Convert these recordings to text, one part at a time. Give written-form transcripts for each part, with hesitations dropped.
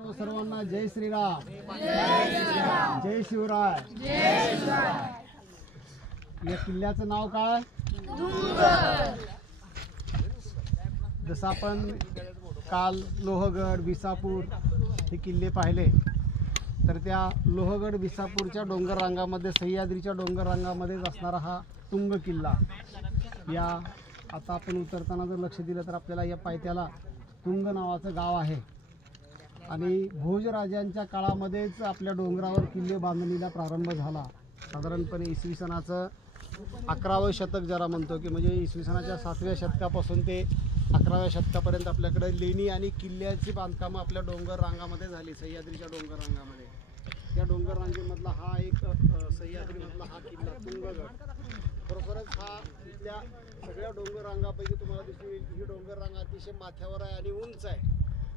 सर्वांना जय श्रीराम, जय शिवराय। या किल्ल्याचं नाव काय? जसं आपण काल लोहगड, विसापूर हे किल्ले पाहिले, तर त्या लोहगड विसापूरच्या डोंगर रांगामध्ये, सह्याद्रीच्या डोंगर रांगामध्येच असणारा हा तुंग किल्ला, या आता आपण उतरताना जर लक्ष दिलं तर आपल्याला या पायथ्याला तुंग नावाचं गाव आहे। आणि भोजराजांच्या काळामध्येच आपल्या डोंगरावर किल्ले बांधणीला प्रारंभ झाला। साधारणपणे इसवी सनाचं 11वं शतक ज्याला म्हणतो, की म्हणजे इसवी सनाच्या 7व्या शतकापासून ते 11व्या शतकापर्यंत आपल्याकडे लेणी आणि किल्ल्याची बांधकामं आपल्या डोंगर रांगामध्ये झाली, सह्याद्रीच्या डोंगर रांगामध्ये। त्या डोंगर रांगेमधला हा एक सह्याद्रीमधला हा किल्ला तुंगगड, खरोखरच हा इथल्या सगळ्या डोंगर रांगापैकी तुम्हाला दिसेल ही डोंगर रांग अतिशय माथ्यावर आहे आणि उंच आहे,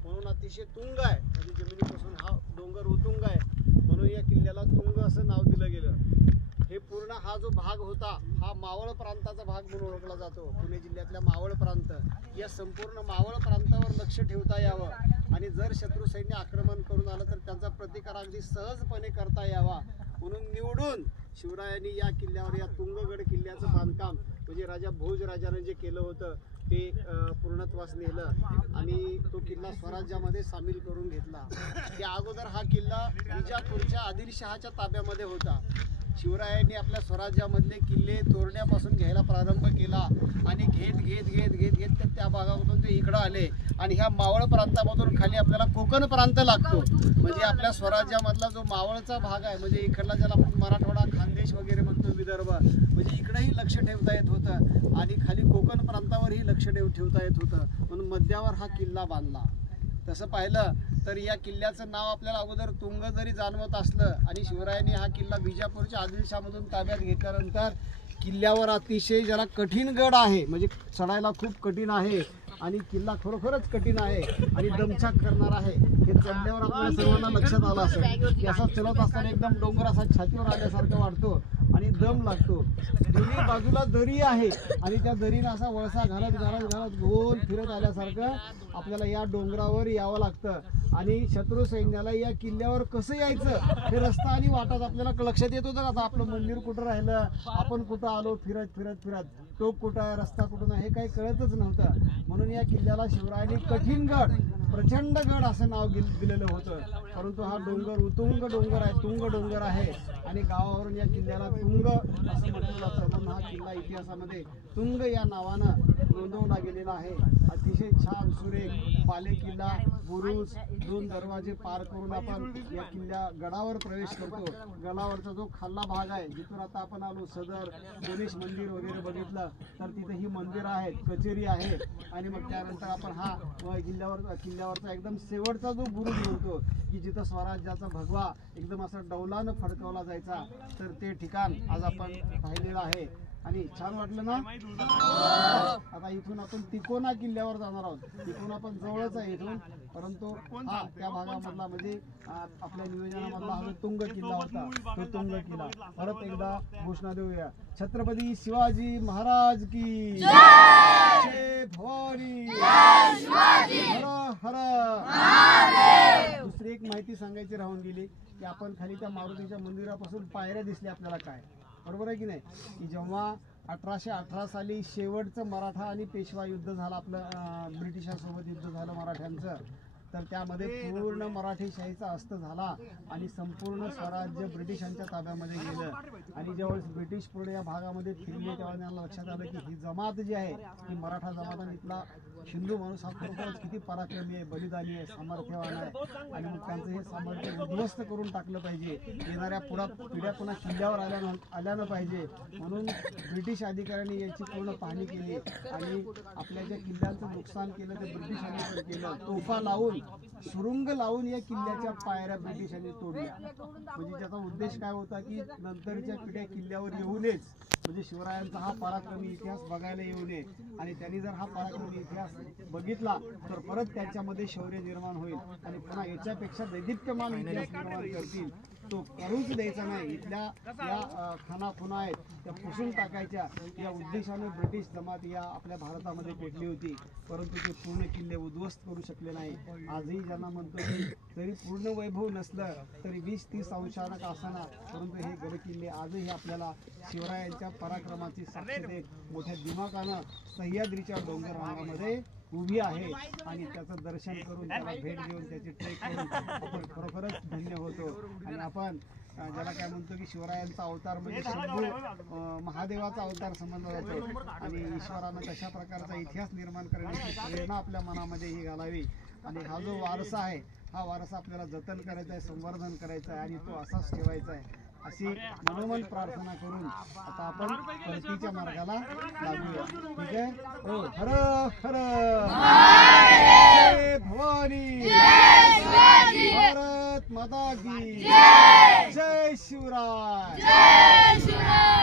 म्हणून अतिशय तुंग आहे। म्हणजे जमिनीपासून हा डोंगर उतुंग आहे, म्हणून या किल्ल्याला तुंग असं नाव दिलं गेलं। हे पूर्ण हा जो भाग होता हा मावळ प्रांताचा भाग म्हणून ओळखला जातो। पुणे जिल्ह्यातल्या मावळ प्रांत, या संपूर्ण मावळ प्रांतावर लक्ष ठेवता यावं आणि जर शत्रू सैन्य आक्रमण करून आलं तर त्यांचा प्रतिकार अगदी सहजपणे करता यावा म्हणून निवडून शिवरायांनी या किल्ल्यावर, या तुंगगड किल्ल्याचं बांधकाम म्हणजे राजा भोजराजाने जे केलं होतं ते पूर्णत्वास नेलं आणि तो किल्ला स्वराज्यामध्ये सामील करून घेतला। त्या अगोदर हा किल्ला विजापूरच्या आदिलशहाच्या ताब्यामध्ये होता। शिवरायांनी आपल्या स्वराज्यामधले किल्ले तोरण्यापासून घ्यायला प्रारंभ केला आणि घेत तर त्या भागामधून ते इकडं आले आणि ह्या मावळ प्रांतामधून खाली आपल्याला कोकण प्रांत लागतो। म्हणजे आपल्या स्वराज्यामधला जो मावळचा भाग आहे, म्हणजे इकडला ज्याला आपण मराठवाडा, खानदेश वगैरे म्हणतो, विदर्भ, म्हणजे इकडेही लक्ष ठेवता येत होतं आणि खाली कोकण प्रांतावरही लक्ष ठेवता येत होतं, म्हणून मध्यावर हा किल्ला बांधला। तसं पाहिलं तर या किल्ल्याचं नाव आपल्याला अगोदर तुंग जरी जाणवत असलं आणि शिवरायांनी हा किल्ला विजापूरच्या आदिलशामधून ताब्यात घेतल्यानंतर किल्ल्यावर अतिशय ज्याला कठीण गड आहे, म्हणजे चढायला खूप कठीण आहे आणि किल्ला खरोखरच कठीण आहे आणि दमछाक करणार आहे। हे चढल्यावर आपल्याला सर्वांना लक्षात आलं असेल की असा चलत असताना एकदम डोंगर असा छातीवर आल्यासारखं वाटतो आणि दम लागतो। दोन्ही बाजूला दरी आहे आणि त्या दरीनं असा वळसा घालत गोल फिरत आल्यासारखं आपल्याला या डोंगरावर यावं लागतं आणि शत्रू सैन्याला या किल्ल्यावर कसं यायचं हे रस्ता आणि वाटत आपल्याला लक्षात येत होतं। आता आपलं मंदिर कुठं राहिलं, आपण कुठं आलो, फिरत टोक कुठं आहे, रस्ता कुठून आहे, हे काही कळतच नव्हतं। म्हणून या किल्ल्याला शिवरायांनी कठीण गड, प्रचंड गड असं नाव दिलेलं होतं। परंतु हा डोंगर उतुंग डोंगर आहे, तुंग डोंगर आहे आणि गावावरून या किल्ल्याला तुंग असं म्हटलं जातं, म्हणून हा किल्ला इतिहासामध्ये तुंग या नावानं नोंदवला गेलेला आहे। अतिशय छान सुरेख बाले किल्ला, बुरुज, 2 दरवाजे पार करून आपण या किल्ल्या गडावर प्रवेश करतो। गडावरचा जो खाल्ला भाग आहे, जिथून आता आपण आलो, सदर गणेश मंदिर वगैरे बघितलं तर तिथे ही मंदिर आहेत, कचेरी आहे आणि मग त्यानंतर आपण हा किल्ल्यावरचा एकदम शेवटचा जो बुरुज म्हणतो की जिथं स्वराज्याचा भगवा एकदम असा डौलानं फडकवला जायचा, तर ते ठिकाण आज आपण पाहिलेलं आहे आणि छान वाटलं ना। आता इथून आपण तिकोना किल्ल्यावर जाणार आहोत। तिकोना पण जवळच आहे इथून, परंतु हा त्या भागामधला म्हणजे आपल्या नियोजनामधला हा तुंग किल्ला होता, तो तुंग किल्ला परत एकदा घोषणा देऊया। छत्रपती शिवाजी महाराज की जय, भवानी, हर हर महादेव। दुसरी एक माहिती सांगायची राहून गेली की आपण खाली त्या मारुतीच्या मंदिरापासून पायऱ्या दिसल्या आपल्याला, काय बरोबर आहे की नाही, की जेव्हा 1818 साली शेवटचं मराठा आणि पेशवा युद्ध झालं, आपलं ब्रिटिशांसोबत युद्ध झालं मराठ्यांचं, तर त्यामध्ये पूर्ण मराठीशाहीचा अस्त झाला आणि संपूर्ण स्वराज्य ब्रिटिशांच्या ताब्यामध्ये गेलं आणि ज्यावेळेस ब्रिटिश पूर्ण या भागामध्ये फिरले तेव्हा त्यांना लक्षात आलं की ही जमात जी आहे ही मराठा जमात आणि इथला हिंदू माणूस हा खरोखरच किती पराक्रमी आहे, बलिदानी आहे, सामर्थ्यवान आहे आणि मग त्यांचं हे सामर्थ्य उद्ध्वस्त करून टाकलं पाहिजे, येणाऱ्या पिढ्या पुन्हा किल्ल्यावर आल्यानं पाहिजे। म्हणून ब्रिटिश अधिकाऱ्यांनी याची पूर्ण पाहणी केली आणि आपल्या ज्या किल्ल्यांचं नुकसान केलं ते ब्रिटिशांनी केलं, तोफा लावून, सुरुंग लावून या किल्ल्याच्या पायऱ्या ब्रिटिशांनी तोडल्या। म्हणजे त्याचा उद्देश काय होता की नंतरच्या पिढ्या किल्ल्यावर येऊ नयेच, म्हणजे शिवरायांचा हा पराक्रमी इतिहास बघायला येऊ नये आणि त्यांनी जर हा पराक्रमी इतिहास बघितला तर परत त्यांच्यामध्ये शौर्य निर्माण होईल आणि पुन्हा याच्यापेक्षा दैदिप्यमान इतिहास निर्माण करतील। तो करूच द्यायचा नाही. इथल्या या खानाखुणा आहेत त्या पुसून टाकायच्या या उद्देशाने ब्रिटिश जमात या आपल्या भारतामध्ये पेटली होती, परंतु ते पूर्ण किल्ले उद्ध्वस्त करू शकले नाही. आजही ज्यांना म्हणतो की जरी पूर्ण वैभव नसलं तरी 20-30 अंशानं का असाना, परंतु हे गडकिल्ले आजही आपल्याला शिवरायांच्या पराक्रमाची साक्ष देत मोठ्या दिमागानं सह्याद्रीच्या डोंगर रांगामध्ये उभी आहे. आणि त्याचं दर्शन करून त्याला भेट देऊन त्याची ट्रेक करून आपण खरोखरच धन्य होतो. आणि आपण ज्याला काय म्हणतो की शिवरायांचा अवतार म्हणजे शंभू महादेवाचा अवतार समजला जातो. आणि ईश्वरानं तशा प्रकारचा इतिहास निर्माण करण्याची प्रेरणा आपल्या मनामध्ये ही घालावी. आणि हा जो वारसा आहे हा वारसा आपल्याला जतन करायचा आहे, संवर्धन करायचं आहे आणि तो असाच ठेवायचा आहे अशी मनोमन प्रार्थना करून आता आपण परतीच्या मार्गाला लागूया. ठीक आहे. हो, हर हर जय भवानी, भारत माता की जय, शिवराय.